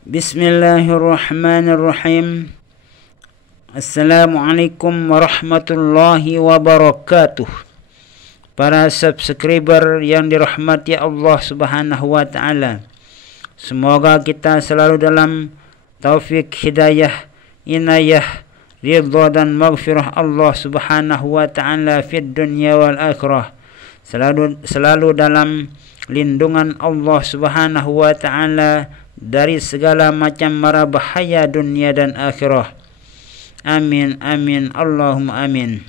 Bismillahirrahmanirrahim. Assalamualaikum warahmatullahi wabarakatuh. Para subscriber yang dirahmati Allah Subhanahu wa taala. Semoga kita selalu dalam taufik, hidayah, inayah, ridha dan maghfirah Allah Subhanahu wa taala fid dunya wal akhirah. Selalu dalam lindungan Allah Subhanahu wa taala dari segala macam mara bahaya dunia dan akhirah. Amin amin Allahumma amin.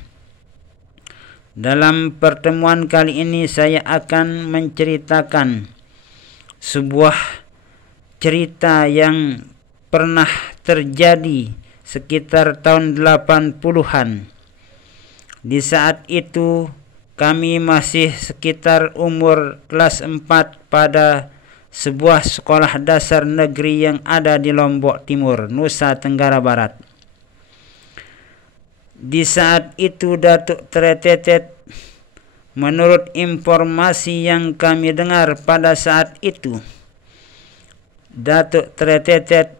Dalam pertemuan kali ini saya akan menceritakan sebuah cerita yang pernah terjadi sekitar tahun 80-an. Di saat itu kami masih sekitar umur kelas 4 pada sebuah sekolah dasar negeri yang ada di Lombok Timur, Nusa Tenggara Barat. Di saat itu Datuk Tretetet, menurut informasi yang kami dengar pada saat itu, Datuk Tretetet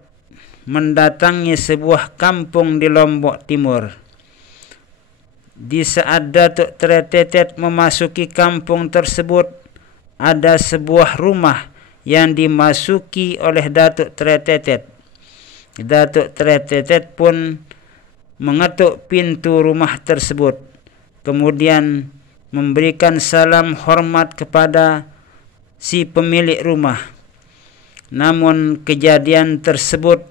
mendatangi sebuah kampung di Lombok Timur. Di saat Datuk Tretetet memasuki kampung tersebut, ada sebuah rumah yang dimasuki oleh Datuk Tretetet. Datuk Tretetet pun mengetuk pintu rumah tersebut, kemudian memberikan salam hormat kepada si pemilik rumah. Namun kejadian tersebut,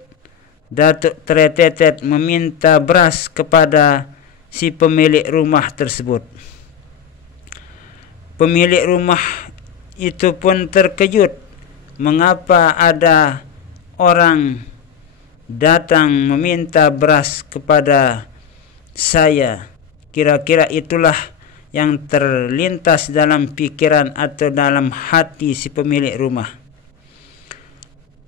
Datuk Tretetet meminta beras kepada si pemilik rumah tersebut. Pemilik rumah itu pun terkejut mengapa ada orang datang meminta beras kepada saya. Kira-kira itulah yang terlintas dalam pikiran atau dalam hati si pemilik rumah.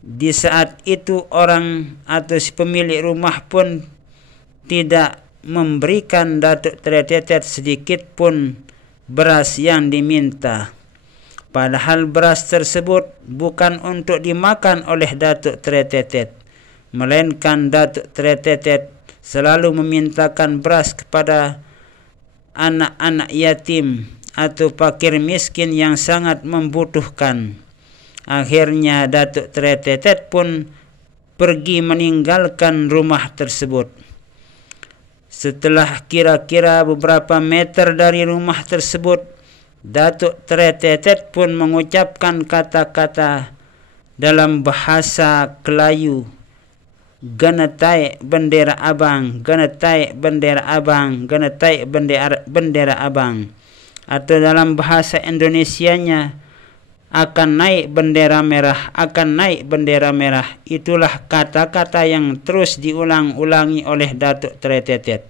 Di saat itu orang atau si pemilik rumah pun tidak memberikan Datuk Tretetet sedikit pun beras yang diminta. Padahal beras tersebut bukan untuk dimakan oleh Datuk Tretetet, melainkan Datuk Tretetet selalu memintakan beras kepada anak-anak yatim atau fakir miskin yang sangat membutuhkan. Akhirnya Datuk Tretetet pun pergi meninggalkan rumah tersebut. Setelah kira-kira beberapa meter dari rumah tersebut, Datuk Tretetet pun mengucapkan kata-kata dalam bahasa Kelayu, "Genetai bendera abang, genetai bendera abang, genetai bendera abang." Atau dalam bahasa Indonesianya, "Akan naik bendera merah, akan naik bendera merah." Itulah kata-kata yang terus diulang-ulangi oleh Datuk Tretetet.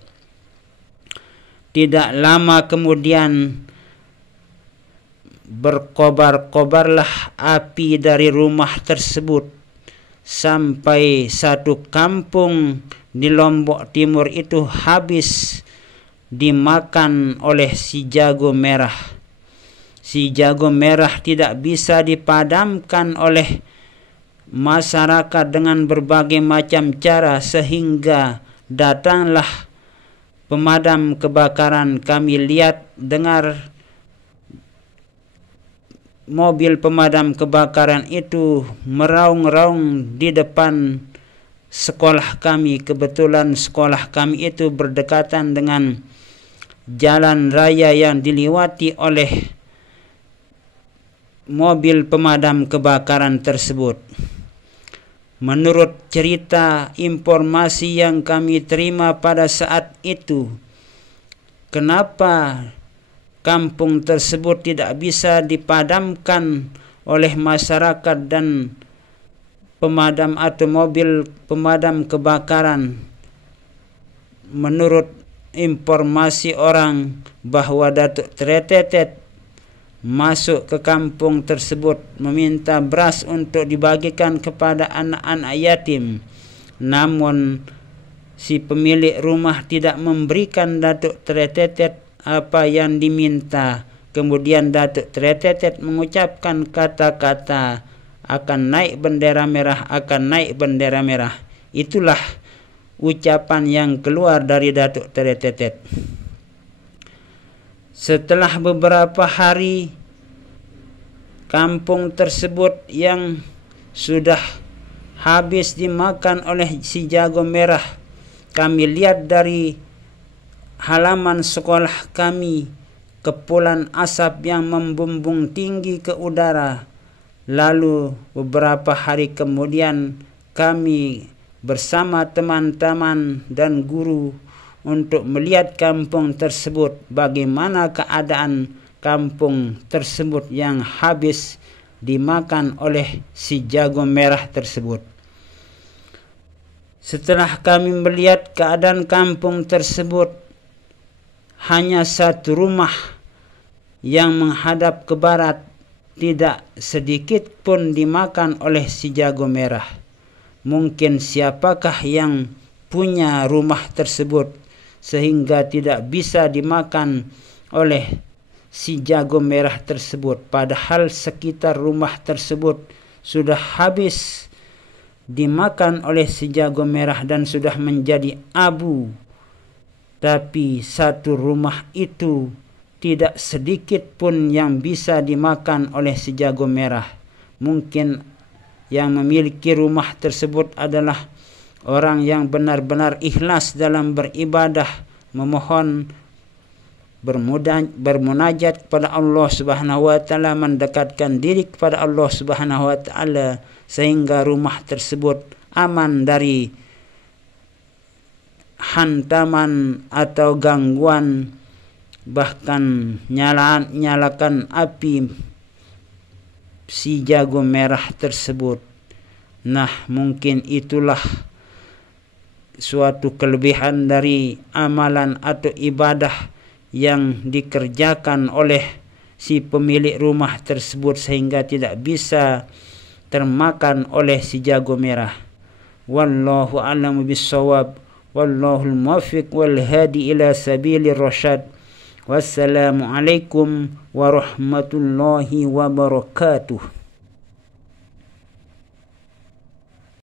Tidak lama kemudian berkobar-kobarlah api dari rumah tersebut sampai satu kampung di Lombok Timur itu habis dimakan oleh si jago merah. Si jago merah tidak bisa dipadamkan oleh masyarakat dengan berbagai macam cara, sehingga datanglah pemadam kebakaran. Kami lihat dengar mobil pemadam kebakaran itu meraung-raung di depan sekolah kami. Kebetulan sekolah kami itu berdekatan dengan jalan raya yang diliwati oleh mobil pemadam kebakaran tersebut. Menurut cerita informasi yang kami terima pada saat itu, kenapa kampung tersebut tidak bisa dipadamkan oleh masyarakat dan pemadam atau mobil pemadam kebakaran? Menurut informasi orang bahwa Datuk Tretetet masuk ke kampung tersebut meminta beras untuk dibagikan kepada anak-anak yatim. Namun si pemilik rumah tidak memberikan Datuk Tretetet apa yang diminta. Kemudian Datuk Tretetet mengucapkan kata-kata, akan naik bendera merah, akan naik bendera merah. Itulah ucapan yang keluar dari Datuk Teretetet. Setelah beberapa hari, kampung tersebut yang sudah habis dimakan oleh si jago merah, kami lihat dari halaman sekolah kami kepulan asap yang membumbung tinggi ke udara. Lalu beberapa hari kemudian kami bersama teman-teman dan guru untuk melihat kampung tersebut, bagaimana keadaan kampung tersebut yang habis dimakan oleh si jago merah tersebut. Setelah kami melihat keadaan kampung tersebut, hanya satu rumah yang menghadap ke barat, tidak sedikit pun dimakan oleh si jago merah. Mungkin siapakah yang punya rumah tersebut sehingga tidak bisa dimakan oleh si jago merah tersebut, padahal sekitar rumah tersebut sudah habis dimakan oleh si jago merah dan sudah menjadi abu. Tapi satu rumah itu tidak sedikit pun yang bisa dimakan oleh si jago merah. Mungkin yang memiliki rumah tersebut adalah orang yang benar-benar ikhlas dalam beribadah, memohon, bermunajat kepada Allah Subhanahu wa taala, mendekatkan diri kepada Allah Subhanahu wa taala, sehingga rumah tersebut aman dari hantaman atau gangguan, bahkan nyalakan api si jago merah tersebut. Nah, mungkin itulah suatu kelebihan dari amalan atau ibadah yang dikerjakan oleh si pemilik rumah tersebut sehingga tidak bisa termakan oleh si jago merah. Wallahu a'lamu bissawab, wallahul muwaffiq wal hadi ila sabilir rasyad. Wassalamu alaikum warahmatullahi wabarakatuh.